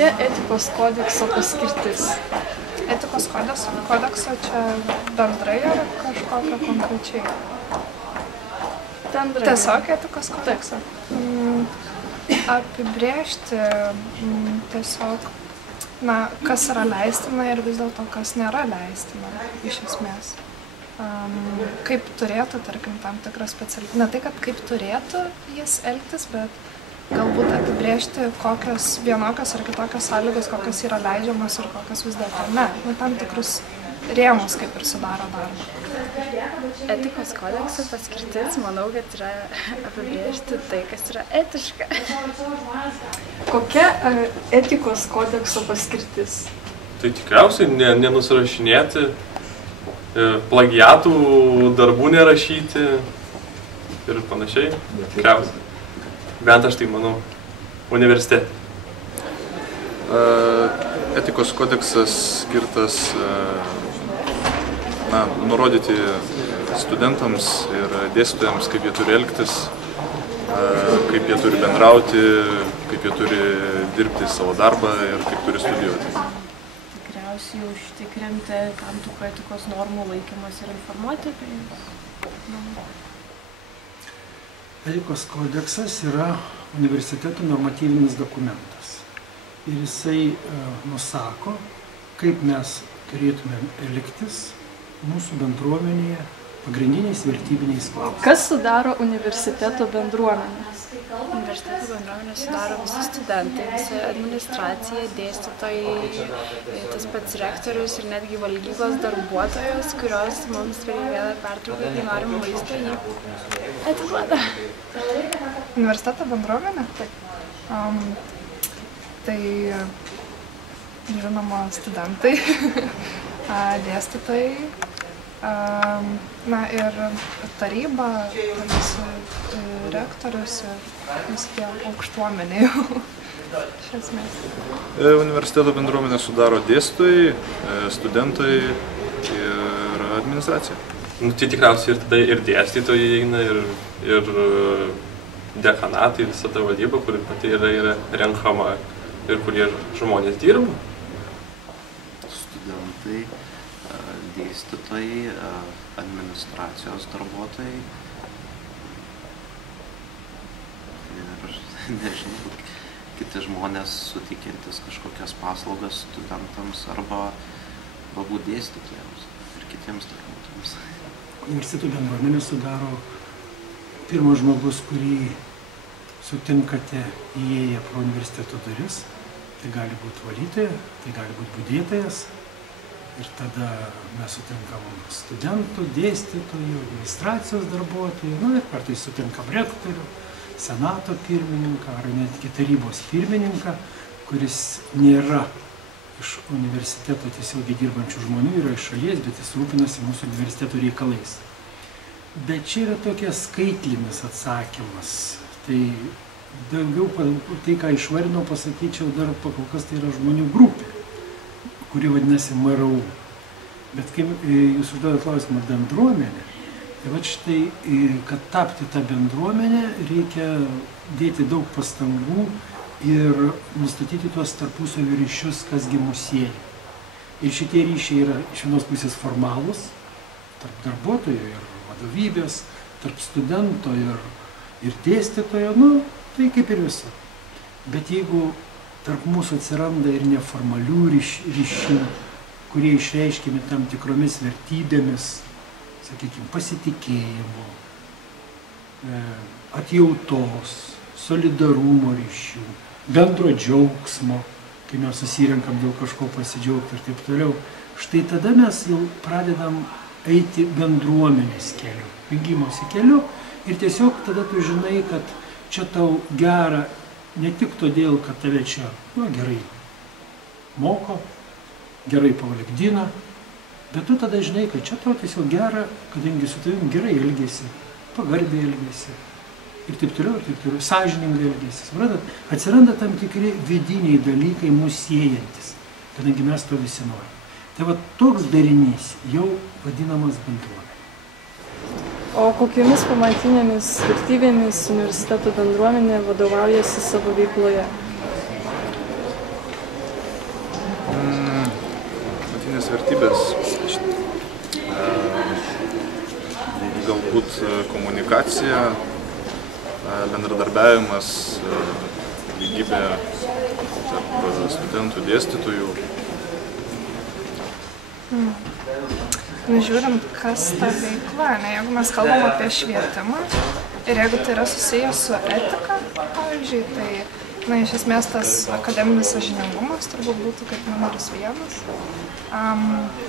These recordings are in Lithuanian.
Kokia etikos kodekso paskirtis? Etikos kodekso čia bendrai ar kažkokia konkrečiai? Bendrai. Tiesiog etikos kodeksą. Apibrėžti tiesiog, kas yra leistina ir vis dėlto kas nėra leistina iš esmės. Kaip turėtų, tarkim, tam tikras specialistas, ne tai, kad kaip turėtų jis elgtis, bet galbūt apibrėžti kokios vienokios ar kitokios sąlygos, kokios yra leidžiamas ir kokios vis dėlto ne. Tam tikrus rėmus kaip ir sudaro darbą. Etikos kodekso paskirtis, manau, kad yra apibrėžti tai, kas yra etiška. Kokia etikos kodekso paskirtis? Tai tikriausiai nenusirašinėti, plagiatų darbų nerašyti ir panašiai. Tikriausiai. Bent aš tai manau, universitete. Etikos kodeksas skirtas nurodyti studentams ir dėstytojams, kaip jie turi elgtis, kaip jie turi bendrauti, kaip jie turi dirbti savo darbą ir kaip turi studijuoti. Tikriausiai užtikrinti tam tikrų etikos normų laikymas ir informuoti apie jas. Etikos kodeksas yra universiteto normatyvinis dokumentas. Ir jisai nusako, kaip mes turėtumėm elgtis mūsų bendruomenėje pagrindiniais vertybiniais klausimais. Kas sudaro universiteto bendruomenę? Universiteto bendruomenę sudaro visi studentai, visa administracija, dėstytojai, tas pats rektorius ir netgi valdybos darbuotojos, kurios mums per kiekvieną pertrauką, kai norim maisto, jį atiduoda. Universiteto bendruomenė? Tai, žinoma, studentai, dėstytojai, ir taryba, rektorius ir visi tie aukštuomeniai iš esmės. Universiteto bendruomenę sudaro dėstytojai, studentai ir administracija. Tai tikriausiai ir tada ir dėstytojai eina, ir dekanatai, visa ta valdyba, kuri pati yra renkama ir kurie žmonės dirba. Studentai, dėstytojai, administracijos darbuotojai ir, nežinau, kiti žmonės suteikiantis kažkokias paslaugas studentams arba galbūt dėstytojams ir kitiems darbuotojams. Universiteto bendruomenę sudaro pirmas žmogus, kurį sutinkate įėję pro universiteto duris. Tai gali būti valytoja, tai gali būti budėtojas. Ir tada mes sutinkam studentų, dėstytojų, administracijos darbuotojų, ir kartais sutinkam rektorių, senato pirmininką ar netgi tarybos pirmininką, kuris nėra iš universiteto tiesiogiai dirbančių žmonių, yra iš šalies, bet jis rūpinasi mūsų universiteto reikalais. Bet čia yra tokia skaitlinis atsakymas. Tai daugiau, tai ką išvardinau, pasakyčiau, dar pakol kas tai yra žmonių grupė, kuri vadinasi MRU. Bet kai jūs užduodat klausimą bendruomenė, tai va štai, kad tapti tą bendruomenę, reikia dėti daug pastangų ir nustatyti tuos tarpusavio ryšius, kasgi mus sieja. Ir šitie ryšiai yra iš vienos pusės formalūs, tarp darbuotojų ir vadovybės, tarp studento ir dėstytojo, tai kaip ir visur. Bet jeigu tarp mūsų atsiranda ir neformalių ryšių, kurie išreiškiami tam tikromis vertybėmis, sakykime, pasitikėjimo, atjautos, solidarumo ryšių, bendro džiaugsmo, kai mes susirenkam dėl kažko pasidžiaugti ir taip toliau, štai tada mes jau pradedam eiti bendruomenės keliu, jungimosi keliu ir tiesiog tada tu žinai, kad čia tau gera ne tik todėl, kad tave čia gerai moko, gerai pavalgdina, bet tu tada žinai, kad čia tau tiesiog gera, kadangi su tavim gerai elgėsi, pagarbiai elgėsi ir taip toliau, sąžiningai elgėsi. Suprantat, atsiranda tam tikri vidiniai dalykai mūsų siejantis, kadangi mes to visi norim. Tai va toks darinys jau vadinamas bendruomenė. O kokiamis pamatinėmis vertybėmis universiteto bendruomenė vadovaujasi savo veikloje? pagrindinės vertybės. Galbūt komunikacija, bendradarbiavimas, lygybė tarp studentų, dėstytojų. Žiūrint, kas ta veikla, jeigu mes kalbam apie švietimą ir jeigu tai yra susijęs su etika, pavyzdžiui, tai iš esmės tas akademinis sąžiningumas turbūt būtų kaip numeris 1.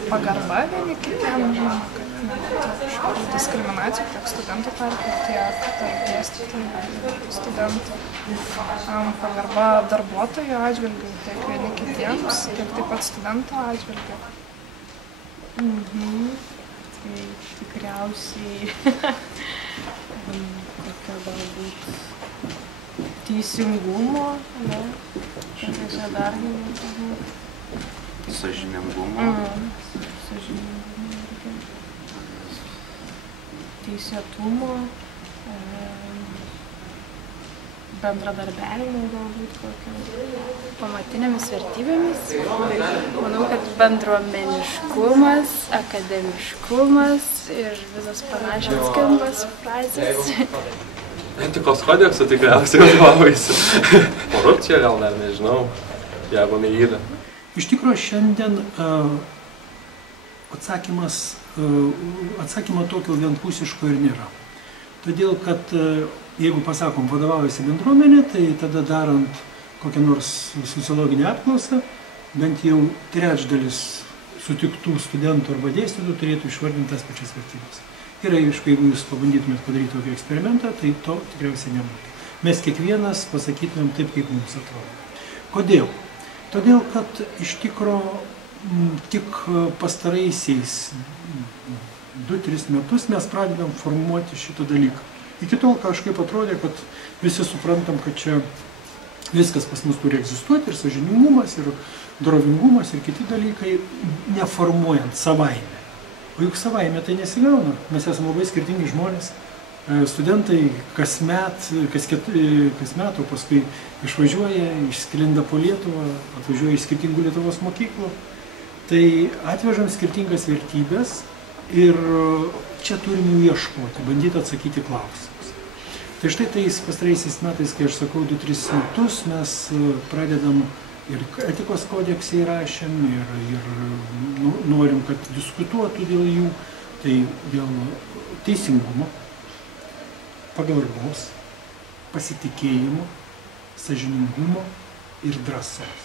Pagarba vieni kitiem, žinoma, kad nebūtų kažkokių diskriminacijų tiek studentų tarpe, tiek tarp dėstytojų ir studentų. Pagarba darbuotojų atžvilgių tiek vieni kitiems, tiek taip pat studentų atžvilgių. Tai tikriausiai kokio galbūt teisingumo, ne? Čia dar Sąžiningumo. Sąžiningumo irgi. Teisėtumo, bendradarbiavimo galbūt kokio. Pamatinėmis vertybėmis, manau, kad bendruomeniškumas, akademiškumas ir visas panašios skambas frazės. Etikos kodekso tikriausiai vadovaujasi. Korupcija gal dar nežinau, jeigu neįda. Iš tikrųjų, šiandien atsakymo tokio vienpusiško ir nėra. Todėl, kad jeigu pasakom vadovaujasi bendruomenė, tai tada darant kokią nors sociologinę apklausą, bent jau trečdalis sutiktų studentų arba dėstytojų turėtų išvardinti tas pačias vertybes. Ir aišku, jeigu jūs pabandytumėt padaryti tokį eksperimentą, tai to tikriausiai nebūtų. Mes kiekvienas pasakytumėm taip, kaip mums atrodo. Kodėl? Todėl, kad iš tikro tik pastaraisiais 2-3 metus mes pradedam formuoti šitą dalyką. Iki tol kažkaip atrodė, kad visi suprantam, kad čia viskas pas mus turi egzistuoti, ir sąžiningumas, ir dorovingumas, ir kiti dalykai, neformuojant savaime. O juk savaime tai nesigauna. Mes esame labai skirtingi žmonės. Studentai kas metų paskui išvažiuoja, išsklinda po Lietuvą, atvažiuoja iš skirtingų Lietuvos mokyklų. Tai atvežam skirtingas vertybės ir čia turim jų ieškoti, bandyti atsakyti klausimus. Tai štai tais pastaraisiais metais, kai aš sakau 2-3 metus, mes pradedam ir etikos kodeksą įrašėm ir norim, kad diskutuotų dėl jų, tai dėl teisingumo, pagarbos, pasitikėjimo, sąžiningumo ir drąsos.